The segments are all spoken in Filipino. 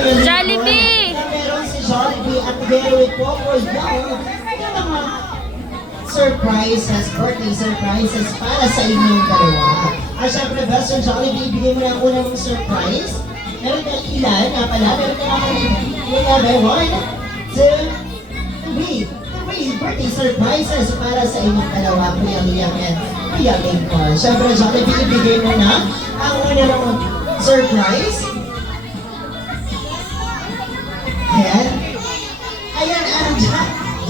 Jollibee! Meron si Jollibee at together with Popo Young, yung mga surprises, birthday surprises para sa inyong dalawa. At syempre, best friend Jollibee, ibigay mo na ang unang mong surprise. Meron ka ilan nga pala, meron ka naman yung 1, 2, 3 birthday surprises para sa inyong dalawa, Kuya Liam and Kuya Lincoln. Syempre, Jollibee, ibigay mo na ang unang mong surprise. Ayan. Ayan,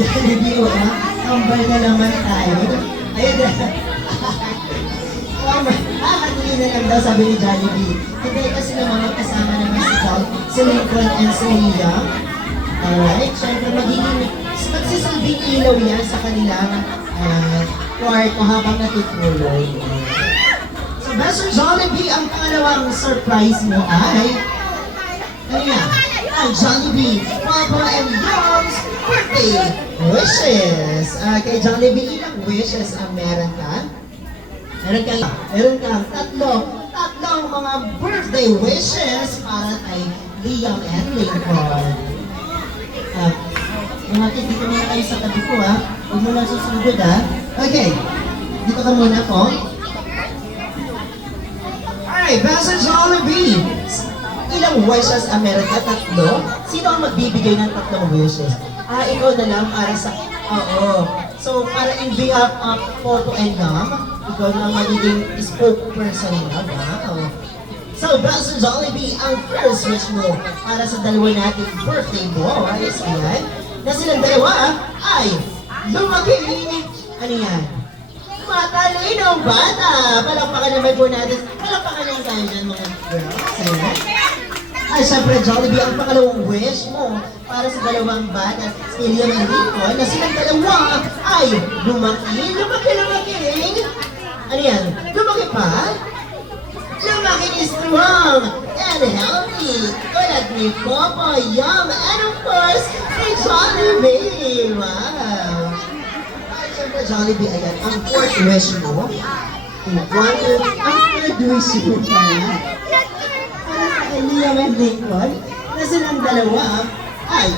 Jollibee, wala. Tambal na naman tayo. Ayan, hatiin na lang daw, sabi ni Jollibee. Hindi kasi naman kasama naman si Lincoln and si Liam. Alright, syempre magsisilbing ilaw yan sa kanilang kwarto habang natutulog. So, Best Jollibee, ang pangalawang surprise mo ay ano yan? Ang Jollibee Papa and Young's birthday wishes. Kay Jollibee, ilang wishes ang meron ka? Meron kang tatlong mga birthday wishes para kay Liam and Lincoln. Mga kids, dito muna kayo sa tabi ko ha. Huwag mo lang susugod ha. Okay, dito ka muna po. Alright, Best Jollibee. Ilang wishes ang meron ka? Tatlo? Sino ang magbibigay ng tatlong wishes? Ikaw na lang para sa... Oo. So, para in behalf of Popo and Young, ikaw na magiging spokesperson nila. Wow. So, Best Jollibee, ang first wish mo para sa dalawa nating birthday boys, ayan, na silang dalawa ay lumaki. Ano yan? Matalinong bata! Palakpakan naman po natin. Palakpakan naman tayo dyan, mga girls. Ayan. Ay, syempre, Jollibee, ang pangalawang wish mo para sa dalawang bata, si Liam and Lincoln, na silang dalawa ay lumaki. Ano yan? Lumaki pa? Lumaki strong and healthy. Tulad ni Popo, Yum, and of course, si Jollibee. Wow! Ay, syempre, Jollibee, ayan, ang fourth wish mo. Ang third wish mo pala. Liam and Lincoln, na silang dalawa ay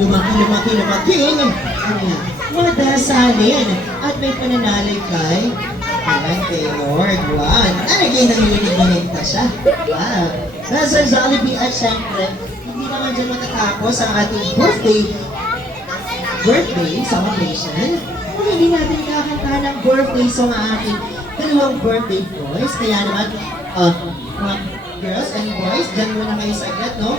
lumaki. Ano yan? Madasalin at may pananalay kay Lord. Wow! Naging nanginginig-minita siya. Wow! Nasa Jollibee at syempre, hindi naman dyan matatapos ang ating birthday celebration. Kung hindi natin kakantahan ng birthday song ang ating dalawang birthday boys, kaya naman, mga girls and boys, dyan muna kayo saglit, no?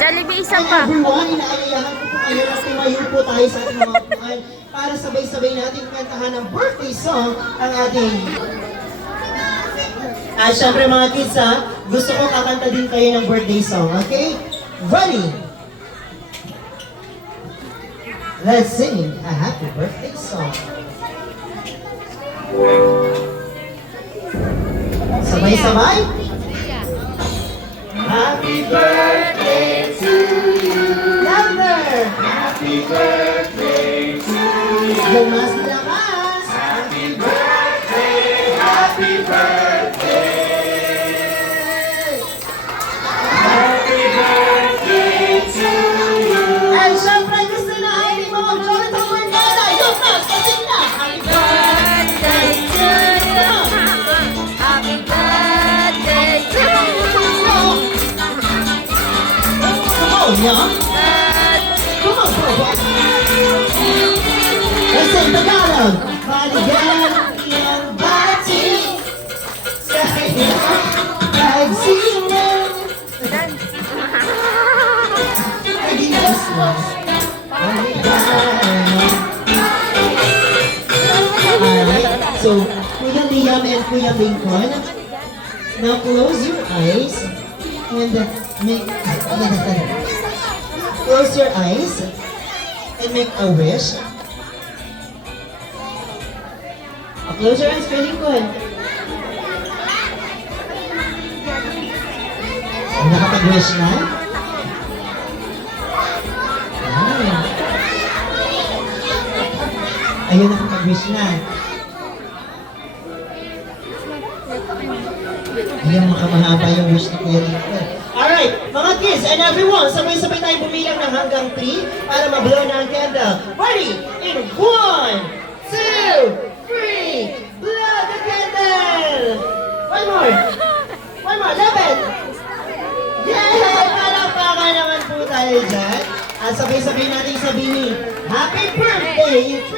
Jollibee, isa pa. Everyone, inaayahan ko po kayo na tumayo po tayo sa ating mga upuan para sabay-sabay natin kantahan ng birthday song ang ating... syempre mga kids gusto ko kakanta din kayo ng birthday song, okay? Ready? Let's sing a happy birthday song. Sabay-sabay? Happy birthday to you. Louder! Happy birthday to you. Yung mas lakas. Happy birthday, happy birthday. Happy birthday to you. And syempre gusto na ating mga Jonathan Bernada. Yung mas kasi na. Happy birthday to you. Happy birthday to you. Yeah? Come on, bro. Let's say Tagalog. Baligan iyang bati sa iyong pagsinan. Naging Christmas. Alright, so Kuya Liam and Kuya Lincoln, now close your eyes and make... Close your eyes and make a wish. Close your eyes, Kuya Lincoln. Nakapag-wish na? Ayun, nakapag-wish na. Yung makamahaba yung wish ni Kuya Tinker. Alright, mga kids and everyone, sabay-sabay tayo bumilang ng hanggang 3 para mablow na ang candle. Ready? In 1, 2, 3, blow the candle! One more! One more, 11! Yay! Palakpakan naman po tayo dyan. At sabay-sabay natin sabihin, Happy birthday in 3,